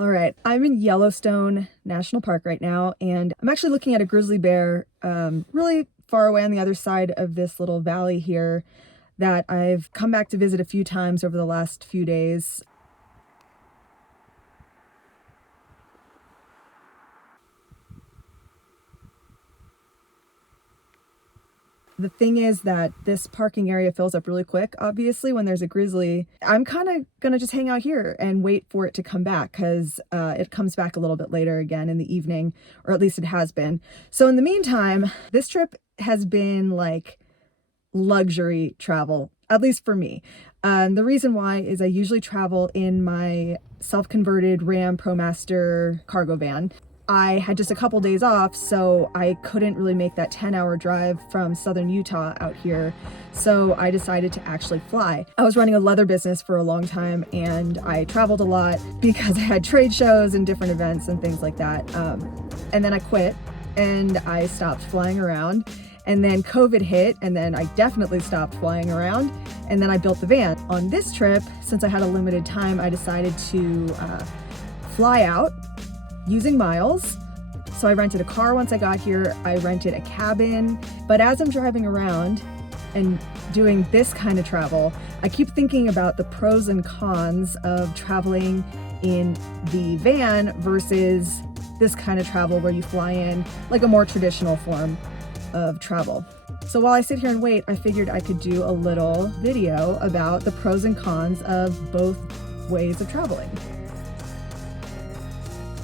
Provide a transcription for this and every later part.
All right, I'm in Yellowstone National Park right now, and I'm actually looking at a grizzly bear really far away on the other side of this little valley here that I've come back to visit a few times over the last few days. The thing is that this parking area fills up really quick, obviously, when there's a grizzly. I'm kind of gonna just hang out here and wait for it to come back because it comes back a little bit later again in the evening, or at least it has been. So in the meantime, this trip has been like luxury travel, at least for me. The reason why is I usually travel in my self-converted Ram ProMaster cargo van. I had just a couple days off, so I couldn't really make that 10-hour drive from southern Utah out here. So I decided to actually fly. I was running a leather business for a long time, and I traveled a lot because I had trade shows and different events and things like that. And then I quit and I stopped flying around. And then COVID hit, and then I definitely stopped flying around. And then I built the van. On this trip, since I had a limited time, I decided to fly out using miles. So I rented a car once I got here, I rented a cabin, but as I'm driving around and doing this kind of travel, I keep thinking about the pros and cons of traveling in the van versus this kind of travel where you fly in, like a more traditional form of travel. So while I sit here and wait, I figured I could do a little video about the pros and cons of both ways of traveling.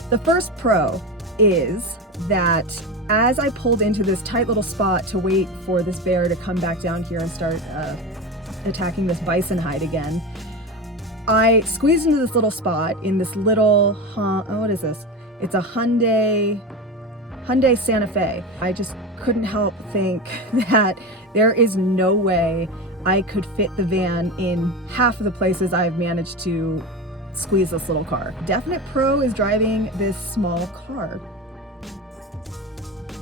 The first pro is that as I pulled into this tight little spot to wait for this bear to come back down here and start attacking this bison hide again, I squeezed into this little spot in this little, what is this? It's a Hyundai Santa Fe. I just couldn't help think that there is no way I could fit the van in half of the places I've managed to squeeze this little car. Definite pro is driving this small car.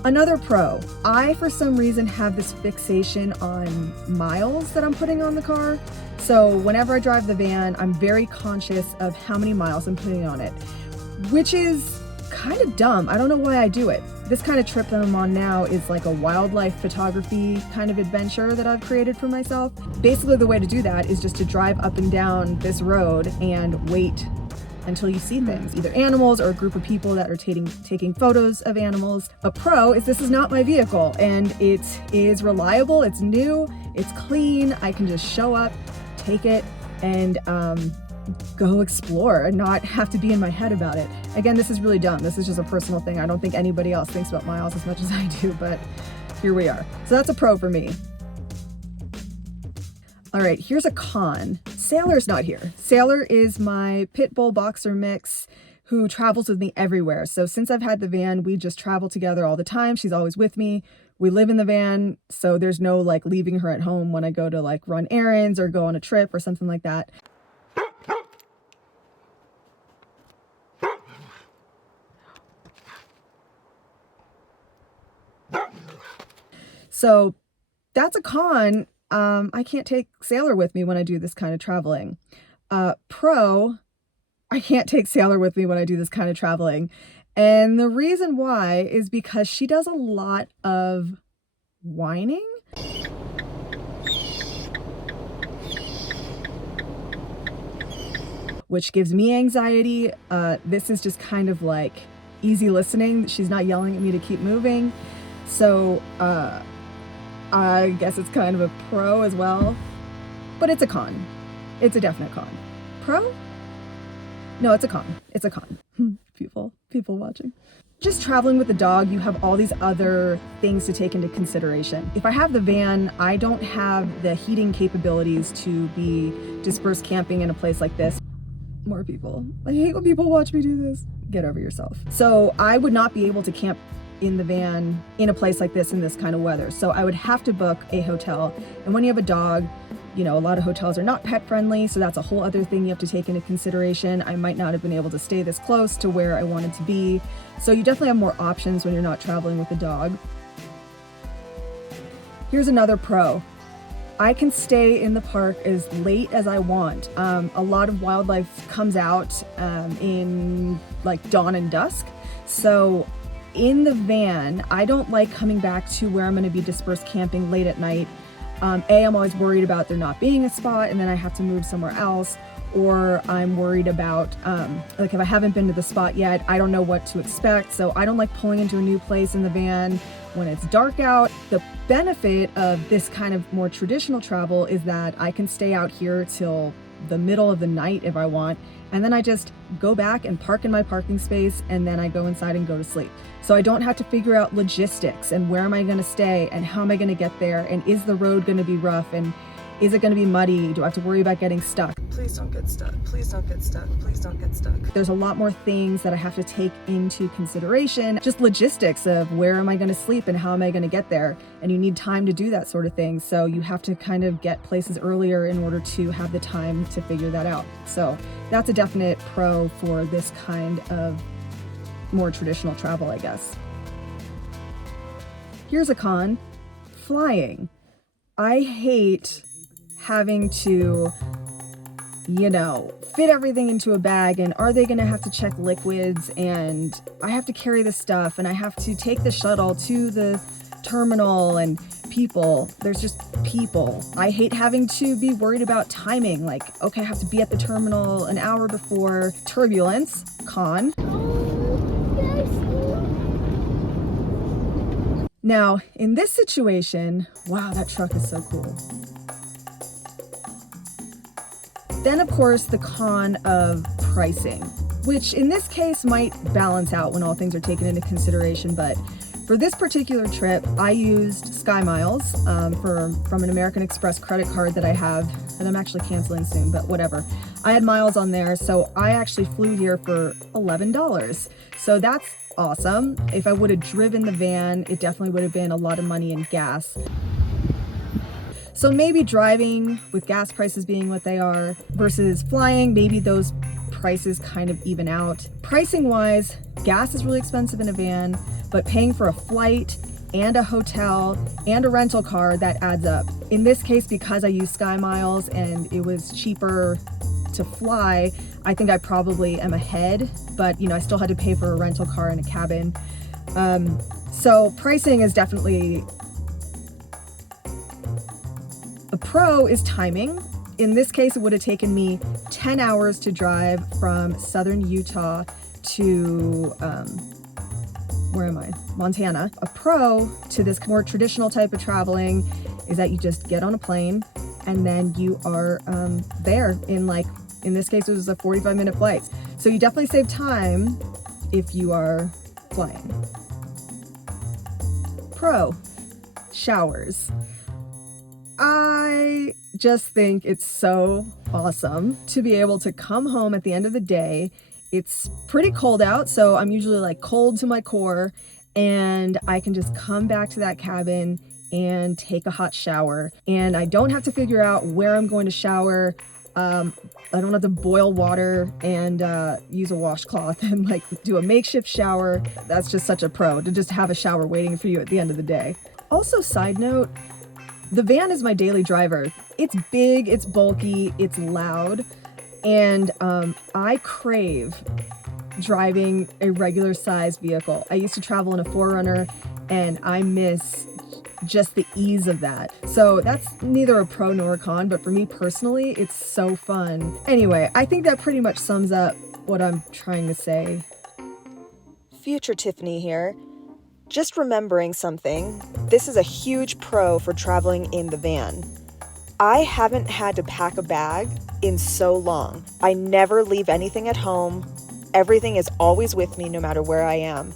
Another pro, I for some reason have this fixation on miles that I'm putting on the car. So whenever I drive the van, I'm very conscious of how many miles I'm putting on it, which is kind of dumb. I don't know why I do it. This kind of trip that I'm on now is like a wildlife photography kind of adventure that I've created for myself. Basically, the way to do that is just to drive up and down this road and wait until you see things, either animals or a group of people that are taking photos of animals. A pro is this is not my vehicle, and it is reliable, it's new, it's clean. I can just show up, take it, and go explore and not have to be in my head about it. Again, this is really dumb. This is just a personal thing. I don't think anybody else thinks about miles as much as I do, but here we are. So that's a pro for me. All right, here's a con. Sailor's not here. Sailor is my pit bull boxer mix who travels with me everywhere. So since I've had the van, we just travel together all the time. She's always with me. We live in the van, so there's no like leaving her at home when I go to like run errands or go on a trip or something like that. So that's a con. I can't take Sailor with me when I do this kind of traveling. Pro, I can't take Sailor with me when I do this kind of traveling. And the reason why is because she does a lot of whining. Which gives me anxiety. This is just kind of like easy listening. She's not yelling at me to keep moving. So, I guess it's kind of a pro as well, but it's a con. It's a definite con. Pro? No, it's a con. It's a con. People watching. Just traveling with the dog, you have all these other things to take into consideration. If I have the van, I don't have the heating capabilities to be dispersed camping in a place like this. More people. I hate when people watch me do this. Get over yourself. So I would not be able to camp in the van in a place like this in this kind of weather. So I would have to book a hotel. And when you have a dog, you know, a lot of hotels are not pet friendly, so that's a whole other thing you have to take into consideration. I might not have been able to stay this close to where I wanted to be. So you definitely have more options when you're not traveling with a dog. Here's another pro. I can stay in the park as late as I want. A lot of wildlife comes out in like dawn and dusk. So in the van, I don't like coming back to where I'm going to be dispersed camping late at night. I'm always worried about there not being a spot and then I have to move somewhere else. Or I'm worried about, like if I haven't been to the spot yet, I don't know what to expect. So I don't like pulling into a new place in the van when it's dark out. The benefit of this kind of more traditional travel is that I can stay out here till the middle of the night if I want. And then I just go back and park in my parking space and then I go inside and go to sleep. So I don't have to figure out logistics and where am I gonna stay and how am I gonna get there and is the road gonna be rough and is it going to be muddy? Do I have to worry about getting stuck? Please don't get stuck. Please don't get stuck. Please don't get stuck. There's a lot more things that I have to take into consideration. Just logistics of where am I going to sleep and how am I going to get there? And you need time to do that sort of thing. So you have to kind of get places earlier in order to have the time to figure that out. So that's a definite pro for this kind of more traditional travel, I guess. Here's a con: flying. I hate having to, fit everything into a bag and are they gonna have to check liquids and I have to carry the stuff and I have to take the shuttle to the terminal and people. There's just people. I hate having to be worried about timing. Like, okay, I have to be at the terminal an hour before. Turbulence, con. Now, in this situation, wow, that truck is so cool. Then, of course, the con of pricing, which in this case might balance out when all things are taken into consideration. But for this particular trip, I used Sky Miles from an American Express credit card that I have, and I'm actually canceling soon, but whatever. I had miles on there, so I actually flew here for $11. So that's awesome. If I would have driven the van, it definitely would have been a lot of money in gas. So maybe driving with gas prices being what they are versus flying, maybe those prices kind of even out. Pricing wise, gas is really expensive in a van, but paying for a flight and a hotel and a rental car, that adds up. In this case, because I used Sky Miles and it was cheaper to fly, I think I probably am ahead, but I still had to pay for a rental car and a cabin. So pricing is definitely a pro. Is timing. In this case, it would have taken me 10 hours to drive from southern Utah to, where am I? Montana. A pro to this more traditional type of traveling is that you just get on a plane and then you are there in this case, it was a 45-minute flight. So you definitely save time if you are flying. Pro, showers. I just think it's so awesome to be able to come home at the end of the day. It's pretty cold out, so I'm usually like cold to my core, and I can just come back to that cabin and take a hot shower. And I don't have to figure out where I'm going to shower. I don't have to boil water and use a washcloth and do a makeshift shower. That's just such a pro to just have a shower waiting for you at the end of the day. Also, side note, the van is my daily driver. It's big, it's bulky, it's loud, and I crave driving a regular size vehicle. I used to travel in a 4Runner and I miss just the ease of that. So that's neither a pro nor a con, but for me personally, it's so fun. Anyway, I think that pretty much sums up what I'm trying to say. Future Tiffany here. Just remembering something, this is a huge pro for traveling in the van. I haven't had to pack a bag in so long. I never leave anything at home. Everything is always with me no matter where I am.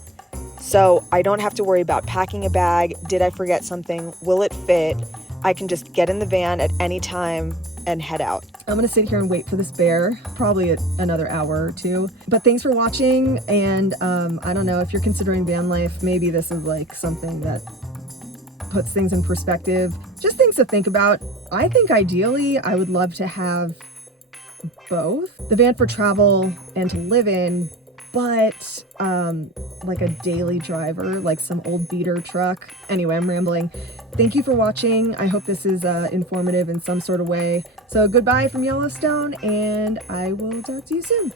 So I don't have to worry about packing a bag. Did I forget something? Will it fit? I can just get in the van at any time and head out. I'm gonna sit here and wait for this bear, probably another hour or two. But thanks for watching, and I don't know, if you're considering van life, maybe this is something that puts things in perspective. Just things to think about. I think ideally I would love to have both. The van for travel and to live in, but like a daily driver, like some old beater truck. Anyway, I'm rambling. Thank you for watching. I hope this is informative in some sort of way. So goodbye from Yellowstone, and I will talk to you soon.